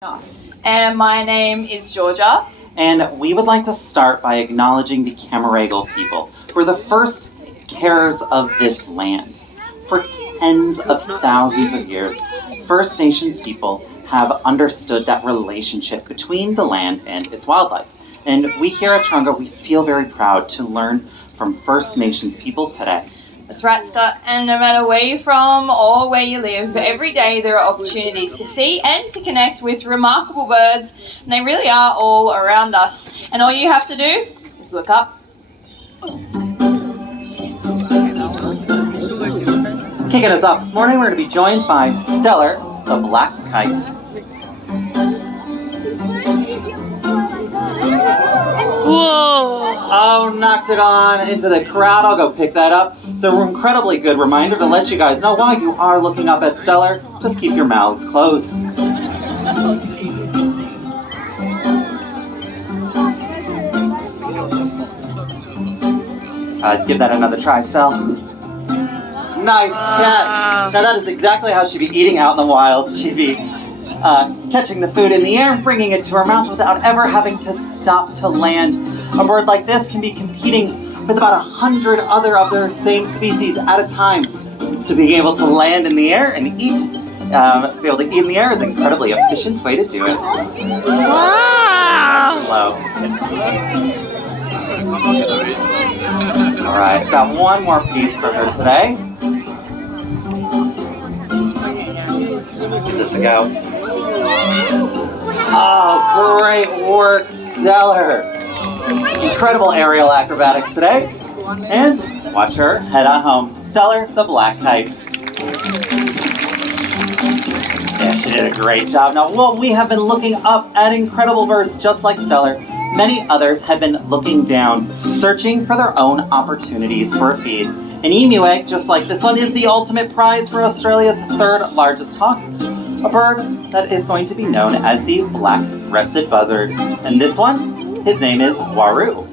And my name is Georgia. And we would like to start by acknowledging the Camaragal people, who are the first carers of this land. For tens of thousands of years, First Nations people have understood that relationship between the land and its wildlife. And we here at Tarongga, we feel very proud to learn from First Nations people today. That's right, Scott. And no matter where you're from or where you live, every day there are opportunities to see and to connect with remarkable birds. And they really are all around us. And all you have to do is look up. Kicking us off this morning, we're going to be joined by Stellar, the black kite. Whoa! Oh, knocked it on into the crowd. I'll go pick that up. It's an incredibly good reminder to let you guys know while you are looking up at Stellar, just keep your mouths closed. Let's give that another try, Stell. Nice catch. Now that is exactly how she'd be eating out in the wild. She'd be catching the food in the air and bringing it to her mouth without ever having to stop to land. A bird like this can be competing with about 100 other of their same species at a time. So being able to land in the air and be able to eat in the air is an incredibly efficient way to do it. Wow! Hello. All right, got one more piece for her today. Give this a go. Oh, great work, Stellar. Incredible aerial acrobatics today. And watch her head on home. Stellar, the black kite. Yeah, she did a great job. Now, while we have been looking up at incredible birds just like Stellar, many others have been looking down, searching for their own opportunities for a feed. An emu egg, just like this one, is the ultimate prize for Australia's third largest hawk, a bird that is going to be known as the black-breasted buzzard. And this one, his name is Waru.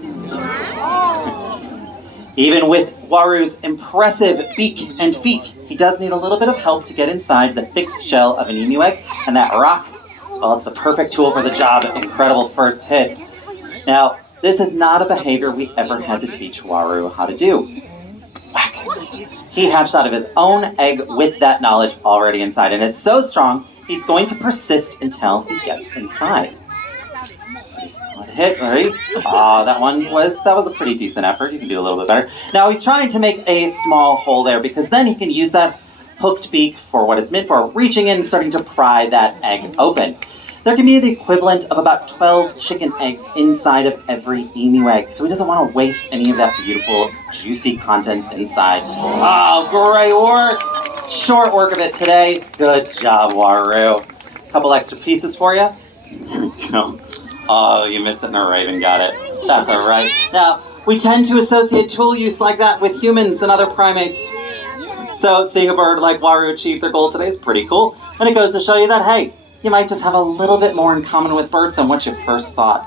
Even with Waru's impressive beak and feet, he does need a little bit of help to get inside the thick shell of an emu egg, and that rock, well, it's the perfect tool for the job. Incredible first hit. Now, this is not a behavior we ever had to teach Waru how to do. Whack. He hatched out of his own egg with that knowledge already inside, and it's so strong, he's going to persist until he gets inside. Solid hit, ready? That was a pretty decent effort. You can do a little bit better. Now he's trying to make a small hole there because then he can use that hooked beak for what it's meant for, reaching in and starting to pry that egg open. There can be the equivalent of about 12 chicken eggs inside of every emu egg, so he doesn't want to waste any of that beautiful, juicy contents inside. Oh, great work! Short work of it today. Good job, Waru. A couple extra pieces for you. Here we go. Oh, you missed it and a raven got it. That's all right. Now, we tend to associate tool use like that with humans and other primates. So seeing a bird like Waru achieve their goal today is pretty cool. And it goes to show you that, hey, you might just have a little bit more in common with birds than what you first thought.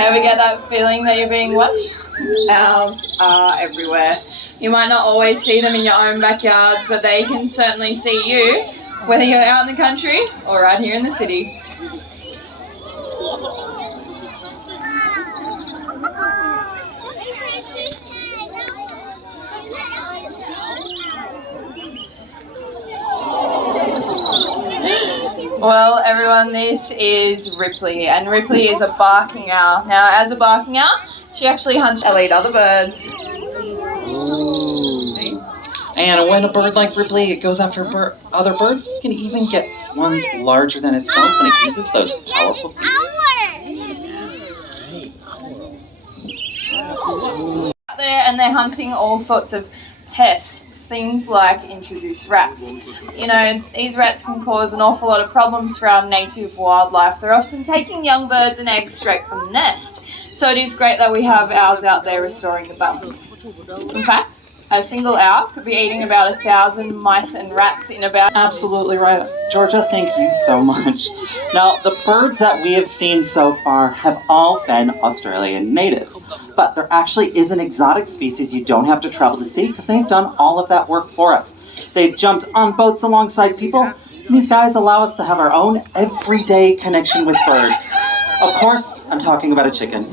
Ever get that feeling that you're being watched? Owls are everywhere. You might not always see them in your own backyards, but they can certainly see you, whether you're out in the country or right here in the city. Well, everyone, this is Ripley, and Ripley is a barking owl. Now, as a barking owl, she actually hunts and lead other birds. Ooh. And when a bird like Ripley goes after other birds, you can even get ones larger than itself when it uses those powerful feet. Out there, and they're hunting all sorts of pests, things like introduced rats. You know, these rats can cause an awful lot of problems for our native wildlife. They're often taking young birds and eggs straight from the nest. So it is great that we have owls out there restoring the balance. In fact, A single owl could be eating about 1,000 mice and rats in about... Absolutely right. Georgia, thank you so much. Now, the birds that we have seen so far have all been Australian natives, but there actually is an exotic species you don't have to travel to see because they've done all of that work for us. They've jumped on boats alongside people, and these guys allow us to have our own everyday connection with birds. Of course, I'm talking about a chicken.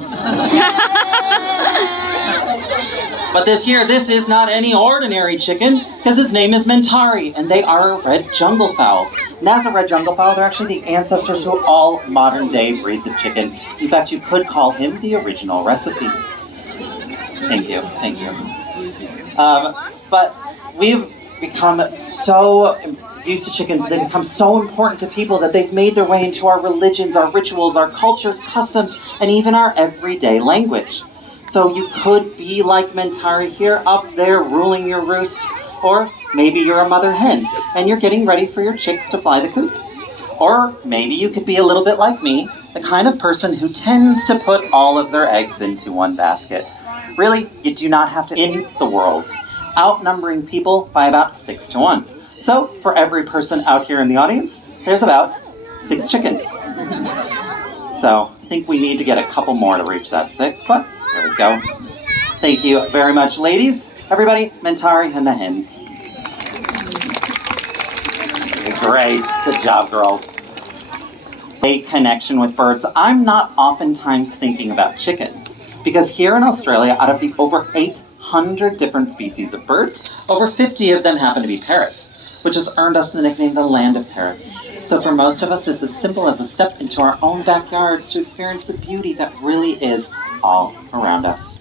But this is not any ordinary chicken, because his name is Mentari, and they are a red jungle fowl. And as a red jungle fowl, they're actually the ancestors to all modern-day breeds of chicken. In fact, you could call him the original recipe. Thank you. But we've become so used to chickens, they've become so important to people that they've made their way into our religions, our rituals, our cultures, customs, and even our everyday language. So you could be like Mentari here, up there ruling your roost, or maybe you're a mother hen and you're getting ready for your chicks to fly the coop. Or maybe you could be a little bit like me, the kind of person who tends to put all of their eggs into one basket. Really, you do not have to in the world, outnumbering people by about 6 to 1. So for every person out here in the audience, there's about 6 chickens. So I think we need to get a couple more to reach that 6, but there we go. Thank you very much, ladies. Everybody, Mentari and the hens. Great. Good job, girls. A connection with birds. I'm not oftentimes thinking about chickens, because here in Australia, out of the over 800 different species of birds, over 50 of them happen to be parrots, which has earned us the nickname the Land of Parrots. So for most of us, it's as simple as a step into our own backyards to experience the beauty that really is all around us.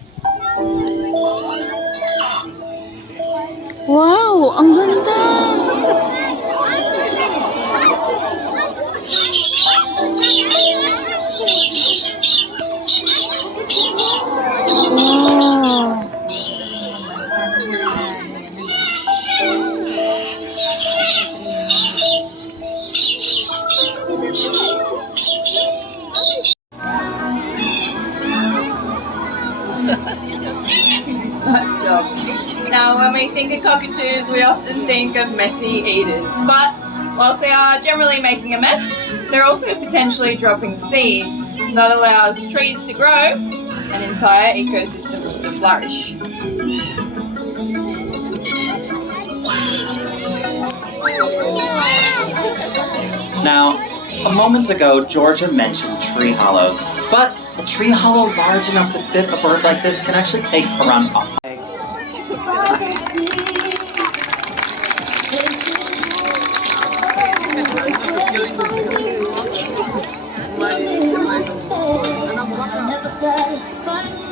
Wow, ang ganda! Wow. Nice job. Now, when we think of cockatoos, we often think of messy eaters, but whilst they are generally making a mess, they're also potentially dropping seeds that allows trees to grow and entire ecosystems to flourish. Now, a moment ago, Georgia mentioned tree hollows, but a tree hollow large enough to fit a bird like this can actually take around a Never satisfied.